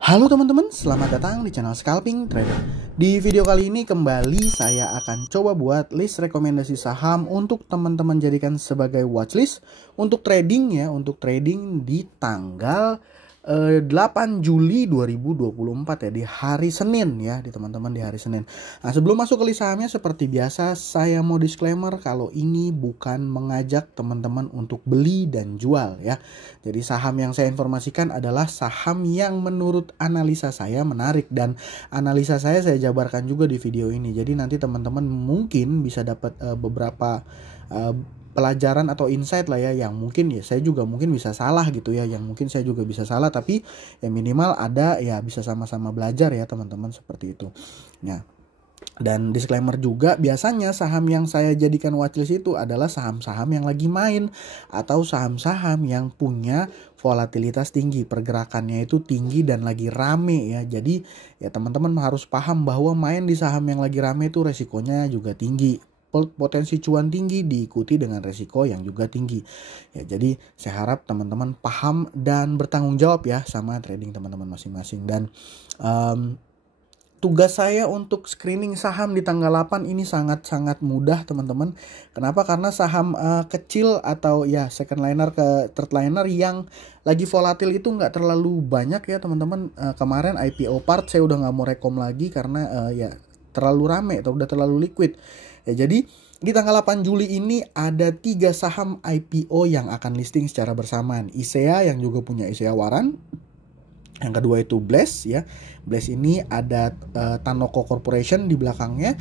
Halo teman-teman, selamat datang di channel Scalping Trader. Di video kali ini kembali saya akan coba buat list rekomendasi saham untuk teman-teman jadikan sebagai watchlist untuk trading ya, untuk trading di tanggal 8 Juli 2024 ya, di hari Senin ya, di teman-teman di hari Senin. Nah, sebelum masuk ke list sahamnya seperti biasa saya mau disclaimer kalau ini bukan mengajak teman-teman untuk beli dan jual ya. Jadi saham yang saya informasikan adalah saham yang menurut analisa saya menarik dan analisa saya jabarkan juga di video ini. Jadi nanti teman-teman mungkin bisa dapat beberapa pelajaran atau insight lah ya, yang mungkin ya saya juga mungkin bisa salah gitu ya, yang mungkin saya juga bisa salah, tapi ya minimal ada ya, bisa sama-sama belajar ya teman-teman, seperti itu. Nah, dan disclaimer juga, biasanya saham yang saya jadikan watchlist itu adalah saham-saham yang lagi main atau saham-saham yang punya volatilitas tinggi, pergerakannya itu tinggi dan lagi rame ya. Jadi ya teman-teman harus paham bahwa main di saham yang lagi rame itu resikonya juga tinggi. Potensi cuan tinggi diikuti dengan resiko yang juga tinggi ya. Jadi saya harap teman-teman paham dan bertanggung jawab ya sama trading teman-teman masing-masing. Dan tugas saya untuk screening saham di tanggal 8 ini sangat-sangat mudah teman-teman. Kenapa? Karena saham kecil atau ya second liner ke third liner yang lagi volatil itu nggak terlalu banyak ya teman-teman. Kemarin IPO part saya udah nggak mau rekom lagi karena ya terlalu rame atau udah terlalu liquid. Ya, jadi di tanggal 8 Juli ini ada 3 saham IPO yang akan listing secara bersamaan. ISEA yang juga punya ISEA Waran. Yang kedua itu Bless ya. Bless ini ada Tanoko Corporation di belakangnya.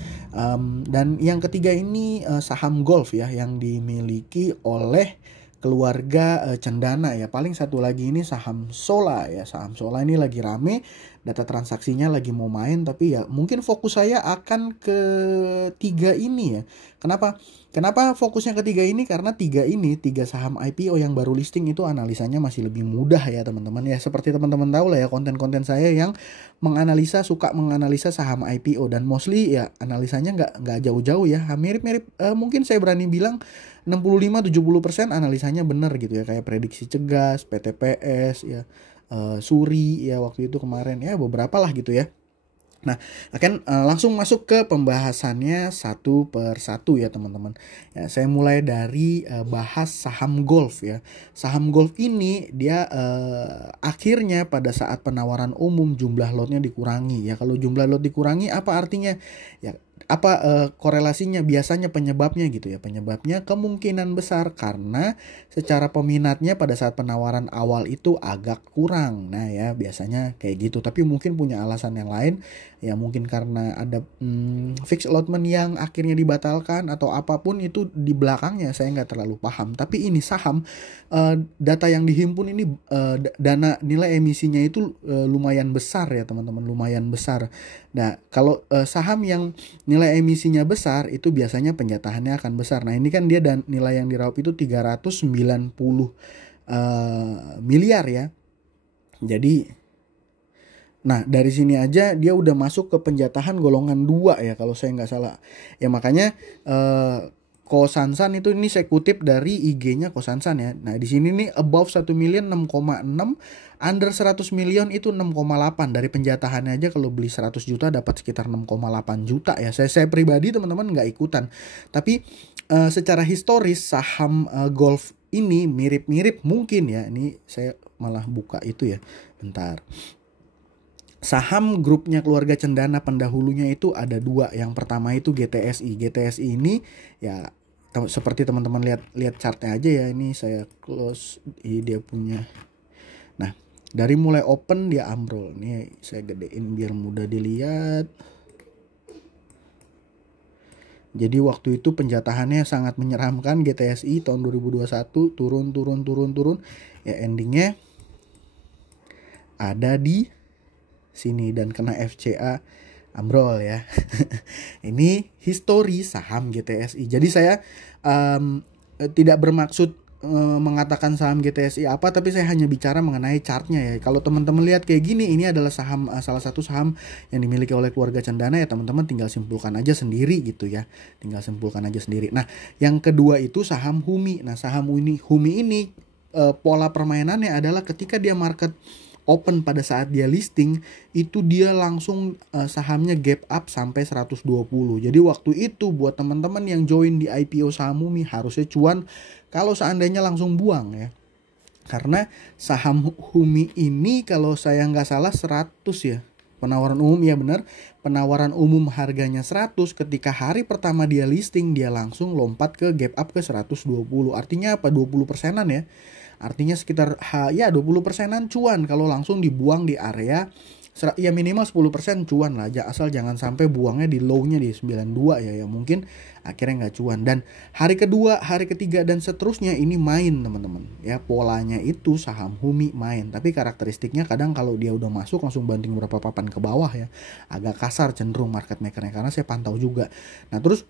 Dan yang ketiga ini saham Golf ya, yang dimiliki oleh keluarga Cendana ya. Paling satu lagi ini saham Sola ya. Saham Sola ini lagi rame, data transaksinya lagi mau main, tapi ya mungkin fokus saya akan ke tiga ini ya. Kenapa fokusnya ke tiga ini? Karena tiga saham IPO yang baru listing itu analisanya masih lebih mudah ya teman-teman ya. Seperti teman-teman tahu lah ya, konten-konten saya yang suka menganalisa saham IPO, dan mostly ya analisanya nggak jauh-jauh ya. Mirip-mirip mungkin saya berani bilang 65-70% analisanya benar gitu ya, kayak prediksi cegas, PTPS ya, Suri ya waktu itu kemarin ya, beberapa lah gitu ya. Nah, akan langsung masuk ke pembahasannya satu per satu ya teman-teman. Ya, saya mulai dari bahas saham Golf ya. Saham Golf ini dia akhirnya pada saat penawaran umum jumlah lotnya dikurangi ya. Kalau jumlah lot dikurangi apa artinya? Ya, apa korelasinya, biasanya penyebabnya gitu ya. Penyebabnya kemungkinan besar karena secara peminatnya pada saat penawaran awal itu agak kurang. Nah ya biasanya kayak gitu, tapi mungkin punya alasan yang lain ya, mungkin karena ada fixed allotment yang akhirnya dibatalkan atau apapun itu di belakangnya, saya nggak terlalu paham. Tapi ini saham data yang dihimpun ini dana nilai emisinya itu lumayan besar ya teman-teman, lumayan besar. Nah kalau saham yang nilai emisinya besar itu biasanya penjatahannya akan besar. Nah ini kan dia dan nilai yang diraup itu 390 miliar ya. Jadi nah dari sini aja dia udah masuk ke penjatahan golongan 2 ya kalau saya nggak salah. Ya makanya Kosansan itu, ini saya kutip dari IG-nya Kosansan ya. Nah di sini nih above 1 million 6,6, under 100 million itu 6,8. Dari penjatahannya aja kalau beli 100 juta dapat sekitar 6,8 juta ya. Saya pribadi teman-teman nggak ikutan. Tapi secara historis saham Golf ini mirip-mirip mungkin ya. Ini saya malah buka itu ya. Bentar. Saham grupnya keluarga Cendana pendahulunya itu ada 2. Yang pertama itu GTSI. GTSI ini ya seperti teman-teman lihat chartnya aja ya. Ini saya close, ini dia punya. Nah dari mulai open dia ambrol. Ini saya gedein biar mudah dilihat. Jadi waktu itu penjatahannya sangat menyeramkan. GTSI tahun 2021 turun ya, endingnya ada di sini dan kena FCA ambrol ya. Ini histori saham GTSI. Jadi saya tidak bermaksud mengatakan saham GTSI apa, tapi saya hanya bicara mengenai chartnya ya. Kalau teman-teman lihat kayak gini, ini adalah saham salah satu saham yang dimiliki oleh keluarga Cendana ya teman-teman, tinggal simpulkan aja sendiri gitu ya. Tinggal simpulkan aja sendiri. Nah yang kedua itu saham Humi. Nah saham Humi ini pola permainannya adalah ketika dia market open pada saat dia listing, itu dia langsung sahamnya gap up sampai 120. Jadi waktu itu buat teman-teman yang join di IPO saham HUMI harusnya cuan kalau seandainya langsung buang ya. Karena saham HUMI ini kalau saya nggak salah 100 ya. Penawaran umum ya benar, penawaran umum harganya 100, ketika hari pertama dia listing dia langsung lompat ke gap up ke 120. Artinya apa? 20%-an ya. Artinya sekitar 20%-an cuan kalau langsung dibuang di area ya minimal 10% cuan lah, asal jangan sampai buangnya di low-nya di 92 ya mungkin akhirnya nggak cuan. Dan hari kedua, hari ketiga dan seterusnya ini main teman-teman ya, polanya itu saham HUMI main, tapi karakteristiknya kadang kalau dia udah masuk langsung banting berapa papan ke bawah ya, agak kasar cenderung market makernya karena saya pantau juga. Nah terus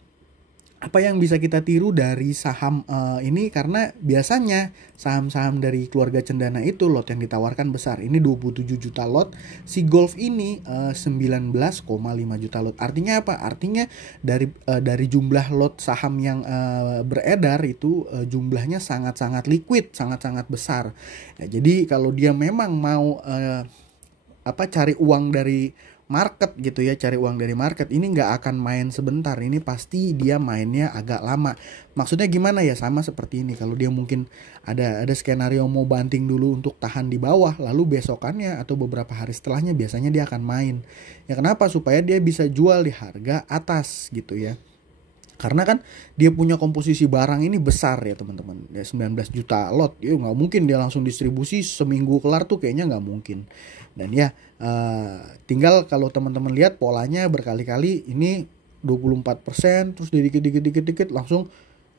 apa yang bisa kita tiru dari saham ini, karena biasanya saham-saham dari keluarga Cendana itu lot yang ditawarkan besar. Ini 27 juta lot, si Golf ini 19,5 juta lot. Artinya apa? Artinya dari jumlah lot saham yang beredar itu jumlahnya sangat-sangat liquid, sangat-sangat besar. Ya, jadi kalau dia memang mau cari uang dari market gitu ya, cari uang dari market, ini nggak akan main sebentar, ini pasti dia mainnya agak lama. Maksudnya gimana ya, sama seperti ini, kalau dia mungkin ada skenario mau banting dulu untuk tahan di bawah, lalu besokannya atau beberapa hari setelahnya biasanya dia akan main. Ya kenapa? Supaya dia bisa jual di harga atas gitu ya. Karena kan dia punya komposisi barang ini besar ya teman-teman, ya 19 juta lot, ya nggak mungkin dia langsung distribusi seminggu kelar tuh, kayaknya nggak mungkin. Dan ya tinggal kalau teman-teman lihat polanya berkali-kali ini 24%, terus dikit langsung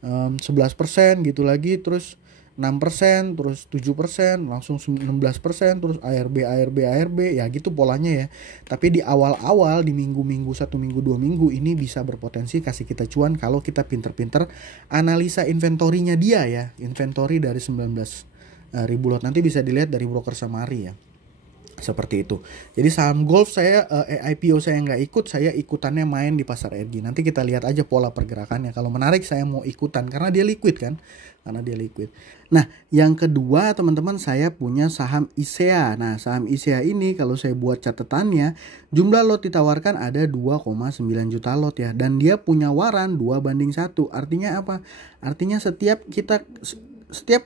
11% gitu lagi, terus 6%, terus 7%, langsung 16%, terus ARB ya gitu polanya ya. Tapi di awal-awal, di minggu-minggu 1 minggu 2 minggu ini bisa berpotensi kasih kita cuan kalau kita pinter-pinter analisa inventorinya dia ya. Inventory dari 19.000 lot, nanti bisa dilihat dari broker Samari ya. Seperti itu. Jadi saham Golf saya IPO saya nggak ikut, saya ikutannya main di pasar ERGI. Nanti kita lihat aja pola pergerakannya. Kalau menarik saya mau ikutan karena dia liquid kan. Karena dia liquid. Nah, yang kedua teman-teman, saya punya saham ISEA. Nah, saham ISEA ini kalau saya buat catatannya, jumlah lot ditawarkan ada 2,9 juta lot ya, dan dia punya waran 2:1. Artinya apa? Artinya setiap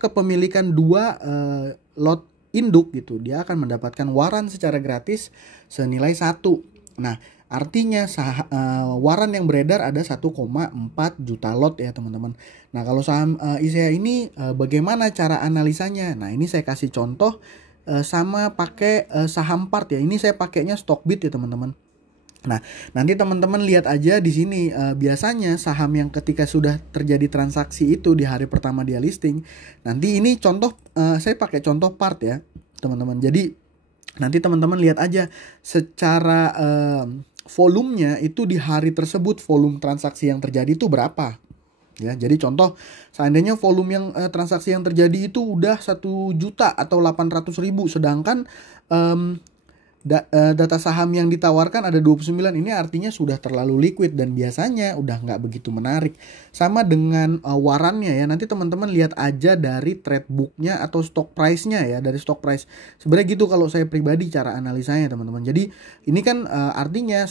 kepemilikan 2 lot induk gitu, dia akan mendapatkan waran secara gratis senilai 1. Nah, artinya waran yang beredar ada 1,4 juta lot ya teman-teman. Nah, kalau saham ISEA ini bagaimana cara analisanya? Nah, ini saya kasih contoh sama pakai saham part ya. Ini saya pakainya Stockbit ya teman-teman. Nah, nanti teman-teman lihat aja di sini biasanya saham yang ketika sudah terjadi transaksi itu di hari pertama dia listing. Nanti ini contoh saya pakai contoh part ya, teman-teman. Jadi nanti teman-teman lihat aja secara volumenya itu di hari tersebut, volume transaksi yang terjadi itu berapa. Ya, jadi contoh seandainya volume yang transaksi yang terjadi itu udah 1 juta atau 800.000, sedangkan data saham yang ditawarkan ada 29, ini artinya sudah terlalu liquid dan biasanya udah nggak begitu menarik. Sama dengan warannya ya, nanti teman-teman lihat aja dari trade booknya atau stock price-nya ya, dari stock price. Sebenarnya gitu kalau saya pribadi cara analisanya teman-teman. Jadi ini kan artinya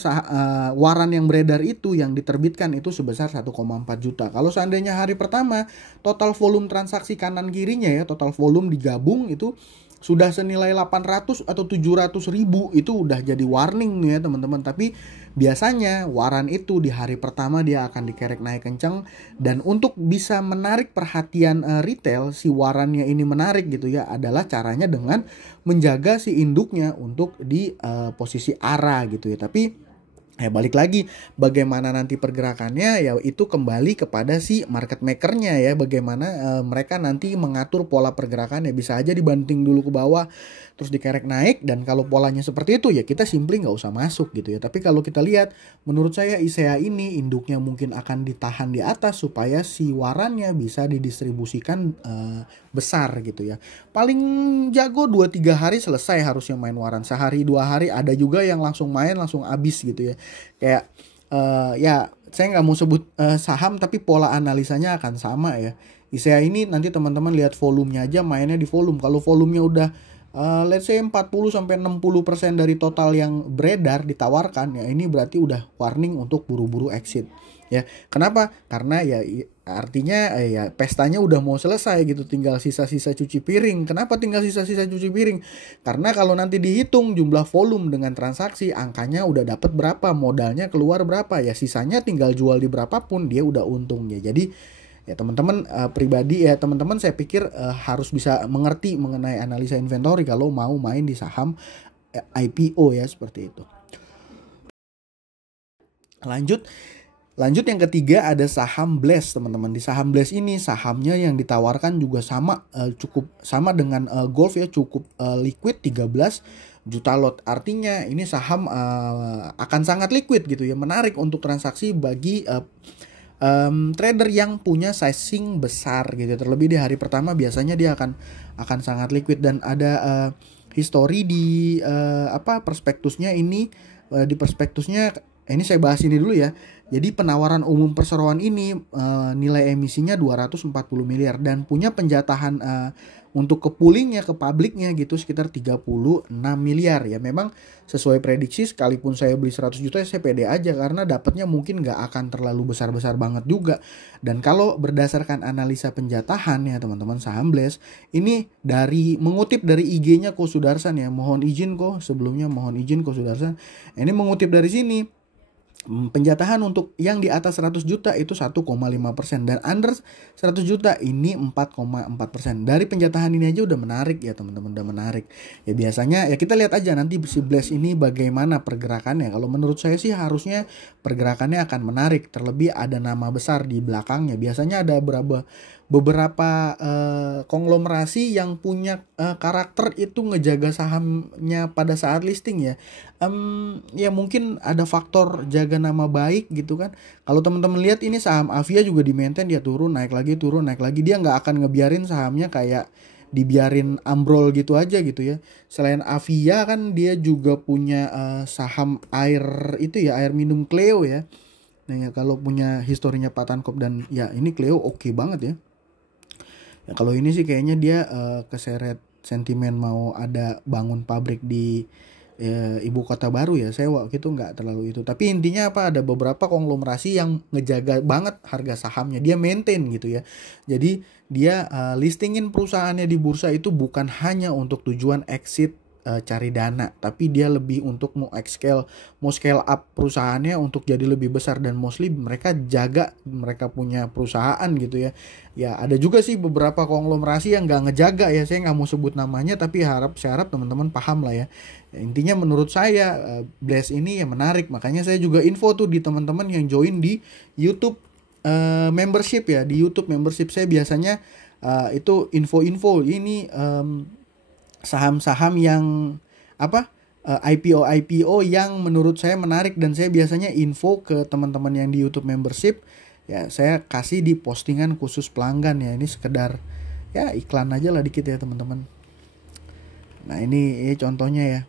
waran yang beredar itu yang diterbitkan itu sebesar 1,4 juta. Kalau seandainya hari pertama total volume transaksi kanan kirinya ya, total volume digabung itu sudah senilai 800 atau 700 ribu, itu udah jadi warning nih ya teman-teman. Tapi biasanya waran itu di hari pertama dia akan dikerek naik kencang, dan untuk bisa menarik perhatian retail, si warannya ini menarik gitu ya, adalah caranya dengan menjaga si induknya untuk di posisi arah gitu ya. Tapi balik lagi bagaimana nanti pergerakannya ya, itu kembali kepada si market makernya ya, bagaimana mereka nanti mengatur pola pergerakannya. Bisa aja dibanting dulu ke bawah terus dikerek naik, dan kalau polanya seperti itu ya kita simply nggak usah masuk gitu ya. Tapi kalau kita lihat, menurut saya ISEA ini induknya mungkin akan ditahan di atas supaya si warannya bisa didistribusikan besar gitu ya. Paling jago 2-3 hari selesai harusnya main waran. Sehari 2 hari ada juga yang langsung main langsung habis gitu ya. Kayak ya saya nggak mau sebut saham, tapi pola analisanya akan sama ya. ISEA ini nanti teman-teman lihat volumenya aja, mainnya di volume. Kalau volumenya udah let's say 40-60% dari total yang beredar ditawarkan, ya ini berarti udah warning untuk buru-buru exit. Ya, kenapa? Karena ya artinya ya pestanya udah mau selesai gitu, tinggal sisa-sisa cuci piring. Kenapa tinggal sisa-sisa cuci piring? Karena kalau nanti dihitung jumlah volume dengan transaksi, angkanya udah dapat berapa, modalnya keluar berapa, ya sisanya tinggal jual di berapapun dia udah untung ya. Jadi ya teman-teman pribadi ya teman-teman saya pikir harus bisa mengerti mengenai analisa inventory kalau mau main di saham IPO ya, seperti itu. Lanjut yang ketiga ada saham Blast, teman-teman. Di saham Blast ini sahamnya yang ditawarkan juga sama cukup sama dengan Golf ya, cukup liquid 13 juta lot. Artinya ini saham akan sangat liquid gitu ya, menarik untuk transaksi bagi trader yang punya sizing besar gitu. Terlebih di hari pertama biasanya dia akan sangat liquid, dan ada history di prospektusnya ini. Di prospektusnya ini saya bahas ini dulu ya. Jadi penawaran umum perseroan ini nilai emisinya 240 miliar dan punya penjatahan untuk ke poolingnya, ke publiknya gitu sekitar 36 miliar. Ya memang sesuai prediksi, sekalipun saya beli 100 juta saya pede aja karena dapatnya mungkin nggak akan terlalu besar-besar banget juga. Dan kalau berdasarkan analisa penjatahan ya teman-teman, saham Blast ini mengutip dari IG-nya Ko Sudarsan ya. Mohon izin Ko Sudarsan. Ini mengutip dari sini. Penjatahan untuk yang di atas 100 juta itu 1,5% dan under 100 juta ini 4,4%. Dari penjatahan ini aja udah menarik ya teman-teman, udah menarik. Ya biasanya ya kita lihat aja nanti si Blast ini bagaimana pergerakannya. Kalau menurut saya sih harusnya pergerakannya akan menarik, terlebih ada nama besar di belakangnya. Biasanya ada beberapa konglomerasi yang punya karakter itu ngejaga sahamnya pada saat listing ya. Ya mungkin ada faktor jaga nama baik gitu kan. Kalau teman-teman lihat ini saham Avia juga di maintain, dia turun naik lagi, dia nggak akan ngebiarin sahamnya kayak dibiarin ambrol gitu aja gitu ya. Selain Avia kan dia juga punya saham air itu ya, air minum Cleo ya. Nah ya kalau punya historinya Pak Tankop, dan ya ini Cleo oke banget ya. Ya kalau ini sih kayaknya dia keseret sentimen mau ada bangun pabrik di ibu kota baru ya. Saya waktu itu nggak terlalu itu. Tapi intinya apa, ada beberapa konglomerasi yang ngejaga banget harga sahamnya. Dia maintain gitu ya. Jadi dia listingin perusahaannya di bursa itu bukan hanya untuk tujuan exit cari dana, tapi dia lebih untuk mau scale up perusahaannya untuk jadi lebih besar, dan mostly mereka punya perusahaan gitu ya. Ya ada juga sih beberapa konglomerasi yang nggak ngejaga ya, saya nggak mau sebut namanya, tapi saya harap teman-teman paham lah ya. Intinya menurut saya Blast ini ya menarik, makanya saya juga info tuh di teman-teman yang join di YouTube membership ya. Di YouTube membership saya biasanya itu info-info ini saham-saham yang IPO yang menurut saya menarik, dan saya biasanya info ke teman-teman yang di YouTube membership ya, saya kasih di postingan khusus pelanggan ya. Ini sekedar ya iklan aja lah dikit ya teman-teman. Nah ini contohnya ya.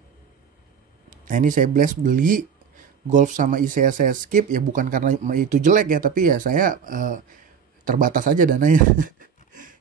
Nah ini saya Blast beli Golf sama ICA saya skip ya, bukan karena itu jelek ya, tapi ya saya terbatas aja dananya.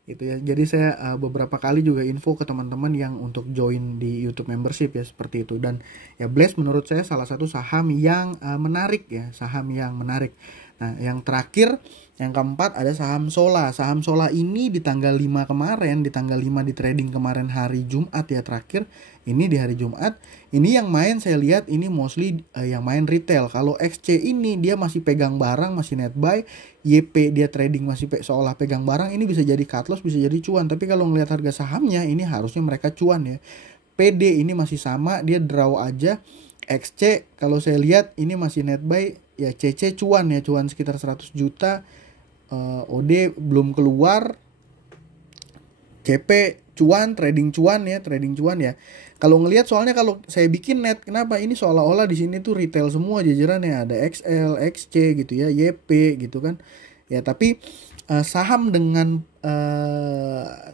Gitu ya. Jadi saya beberapa kali juga info ke teman-teman yang untuk join di YouTube membership ya, seperti itu. Dan ya Blast menurut saya salah satu saham yang menarik ya, saham yang menarik. Nah, yang terakhir, yang keempat ada saham Sola. Saham Sola ini di tanggal 5 kemarin, di tanggal 5 di trading kemarin hari Jumat ya terakhir. Ini di hari Jumat. Ini yang main saya lihat ini mostly yang main retail. Kalau XC ini dia masih pegang barang, masih net buy. YP dia trading masih seolah pegang barang. Ini bisa jadi cut loss, bisa jadi cuan. Tapi kalau ngelihat harga sahamnya ini harusnya mereka cuan ya. PD ini masih sama, dia draw aja. XC kalau saya lihat ini masih net buy. Ya CC cuan ya, cuan sekitar 100 juta. OD belum keluar. CP cuan, trading cuan ya. Kalau ngelihat soalnya kalau saya bikin net, kenapa ini seolah-olah di sini tuh retail semua jajarannya, ada XL, XC gitu ya, YP gitu kan. Ya tapi saham dengan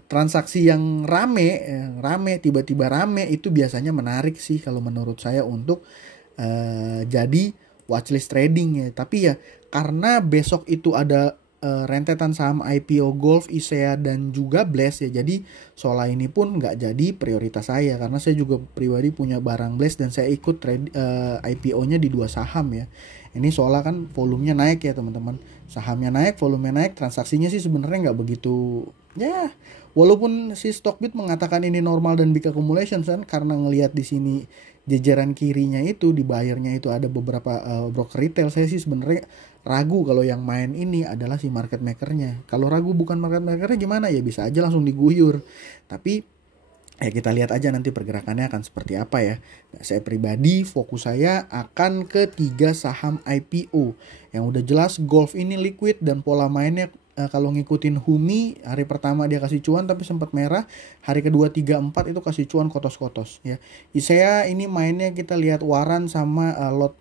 transaksi yang rame tiba-tiba rame itu biasanya menarik sih kalau menurut saya untuk jadi watchlist trading ya. Tapi ya karena besok itu ada rentetan saham IPO Golf, ISEA dan juga Blast ya. Jadi Sola ini pun nggak jadi prioritas saya karena saya juga pribadi punya barang Blast dan saya ikut trade IPO-nya di 2 saham ya. Ini Sola kan volumenya naik ya teman-teman. Sahamnya naik, volumenya naik, transaksinya sih sebenarnya nggak begitu ya. Walaupun si Stockbit mengatakan ini normal dan big accumulation kan, karena ngelihat di sini jajaran kirinya itu di bayarnya itu ada beberapa broker retail, saya sih sebenarnya ragu kalau yang main ini adalah si market makernya. Kalau ragu bukan market makernya gimana ya, bisa aja langsung diguyur. Tapi ya kita lihat aja nanti pergerakannya akan seperti apa ya. Nah, saya pribadi fokus saya akan ke 3 saham IPO. Yang udah jelas Golf ini liquid dan pola mainnya kalau ngikutin Humi, hari pertama dia kasih cuan tapi sempat merah, hari kedua 3, 4 itu kasih cuan kotos-kotos ya. ISEA ini mainnya kita lihat waran sama lot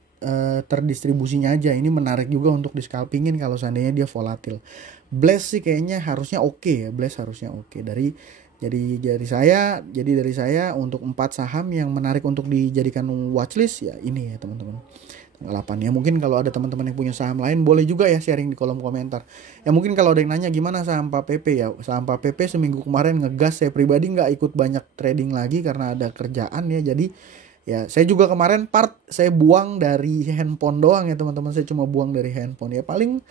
terdistribusinya aja. Ini menarik juga untuk di scalpingin kalau seandainya dia volatil. Blast sih kayaknya harusnya oke ya. Blast harusnya oke. Jadi dari saya untuk 4 saham yang menarik untuk dijadikan watchlist ya ini ya teman-teman. 8 ya. Mungkin kalau ada teman-teman yang punya saham lain boleh juga ya sharing di kolom komentar. Ya mungkin kalau ada yang nanya gimana saham PAPP ya. Saham PAPP seminggu kemarin ngegas, saya pribadi nggak ikut banyak trading lagi karena ada kerjaan ya. Jadi ya saya juga kemarin saya buang dari handphone doang ya teman-teman. Saya cuma buang dari handphone ya. Paling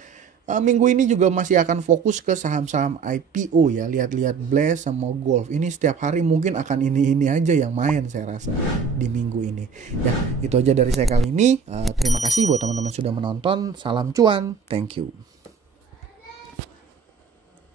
minggu ini juga masih akan fokus ke saham-saham IPO ya. Lihat-lihat Blast sama Golf. Ini setiap hari mungkin akan ini aja yang main saya rasa di minggu ini. Ya, itu aja dari saya kali ini. Terima kasih buat teman-teman sudah menonton. Salam cuan. Thank you.